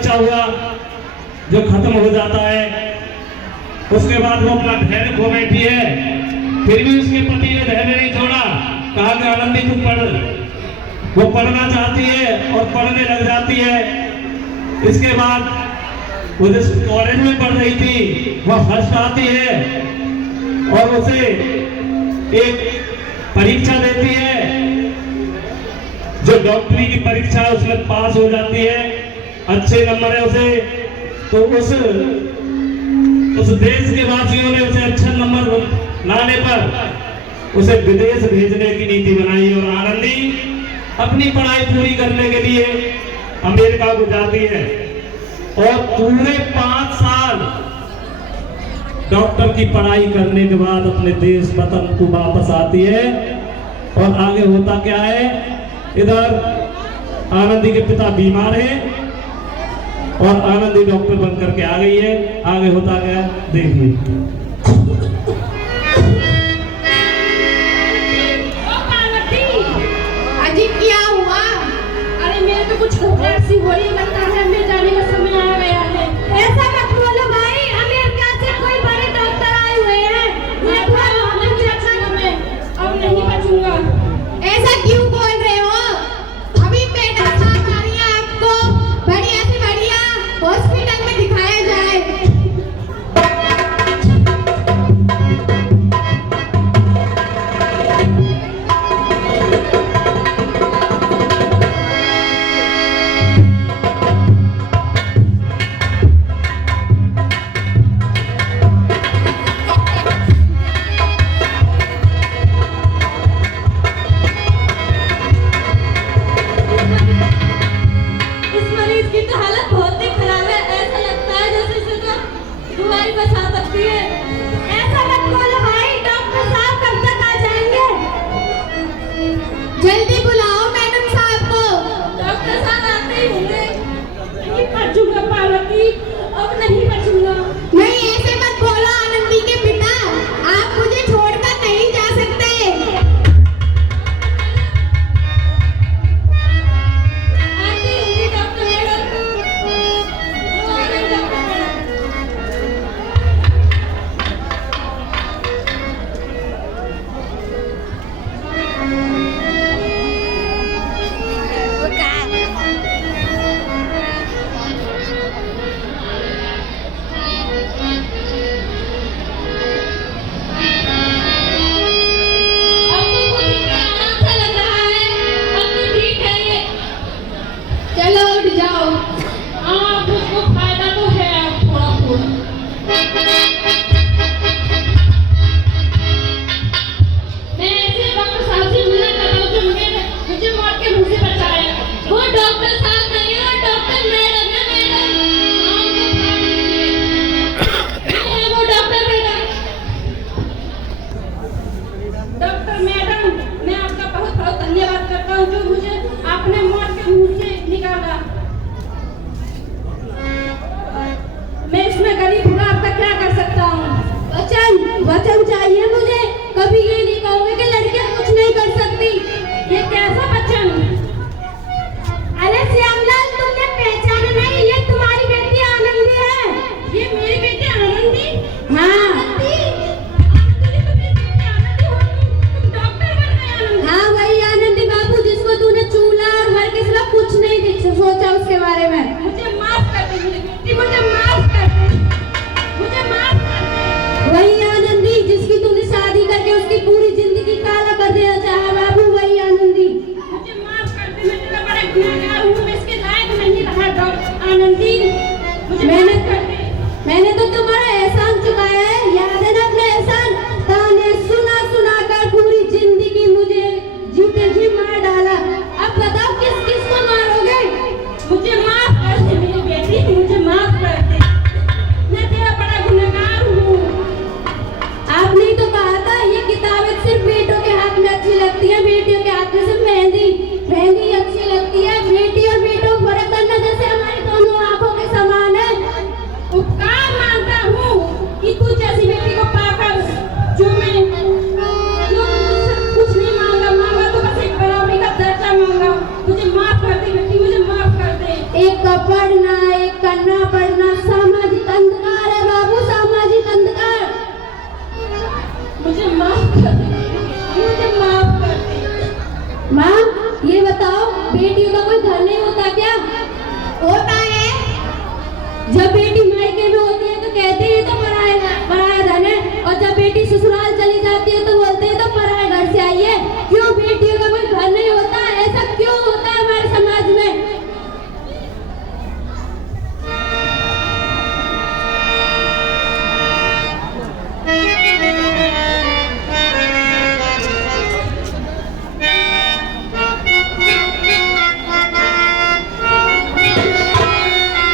बच्चा हुआ जो खत्म हो जाता है। उसके बाद वो अपना धैर्य खो बैठी है, फिर भी उसके पति ने धैर्य नहीं छोड़ा, कहा कि आनंदी तू पढ़। वो पढ़ना चाहती है और पढ़ने लग जाती है। इसके बाद वो जिस कॉलेज में पढ़ रही थी वह फर्स्ट आती है और उसे एक परीक्षा देती है, जो डॉक्टरी की परीक्षा है उसमें पास हो जाती है, अच्छे नंबर है उसे। तो उस देश के वासियों ने उसे अच्छे नंबर लाने पर उसे विदेश भेजने की नीति बनाई और आनंदी अपनी पढ़ाई पूरी करने के लिए अमेरिका को जाती है और पूरे 5 साल डॉक्टर की पढ़ाई करने के बाद अपने देश वतन को वापस आती है। और आगे होता क्या है, इधर आनंदी के पिता बीमार हैं और आनंदी डॉक्टर बनकर के आ गई है। आगे होता क्या देखिए। कुछ घबराहट सी हो रही लगता है हमें जाने का समय आ गया है। ऐसा मत बोलो भाई, अमेरिका से कोई बड़े डॉक्टर आए हुए हैं, मैं अब नहीं बचूंगा। ऐसा क्यों बोल रहे हो? अभी पेट साफ आ रही है, आपको बढ़िया से बढ़िया हॉस्पिटल में दिखाया जाए। जल्दी बुलाओ मैडम साहब को। डॉक्टर साहब आते ही होंगे। नहीं बचूंगा पार्वती, अब नहीं बचूंगा। नहीं ऐसे मत बोलो आनंदी के पिता, आप मुझे छोड़कर नहीं जा सकते। आती होंगी डॉक्टर मैडम। चलो उठ जाओ। हाँ उसको फायदा तो है थोड़ा थोड़ा। मैं ऐसे डॉक्टर साहब से मिलना चाहता हूँ जो मुझे मौत के मुंह से बचाया। वो डॉक्टर साहब नहीं है, वो डॉक्टर मैडम है। मैडम वो डॉक्टर मैडम। डॉक्टर मैडम मैं आपका बहुत बहुत धन्यवाद करता हूँ जो मुझे आपने मौत के मुंह से निकाला। मैं इसमें गरीब हूँ, आपका क्या कर सकता हूँ? वचन चाहिए मुझे। कभी ये नहीं कहोगे कि लड़कियां कुछ नहीं कर सकती। ये कैसा वचन? अरे श्यामलाल तुमने पहचाना नहीं, ये तुम्हारी बेटी आनंदी है। ये मेरी बेटी आनंदी? हाँ हाँ वही आनंदी बाबू जिसको तूने चूल्हा और घर के सिवा कुछ नहीं सोचा उसके बारे में। मुझे माफ कर दे मेरी बेटी, मुझे माफ कर दे, मुझे माफ कर दे। वही आनंदी जिसकी तूने शादी करके उसकी पूरी जिंदगी काला कर देना चाहा बाबू, वही आनंदी। मुझे माफ कर दे, मैं तेरा बड़ा गुनहगार हूँ, मैं इसके लायक नहीं रहा आनंदी, मुझे मैंने तो तुम्हारा एहसान चुकाया है। जब बेटी मायके में होती है तो कहते हैं तो पराया धन है, और जब बेटी ससुराल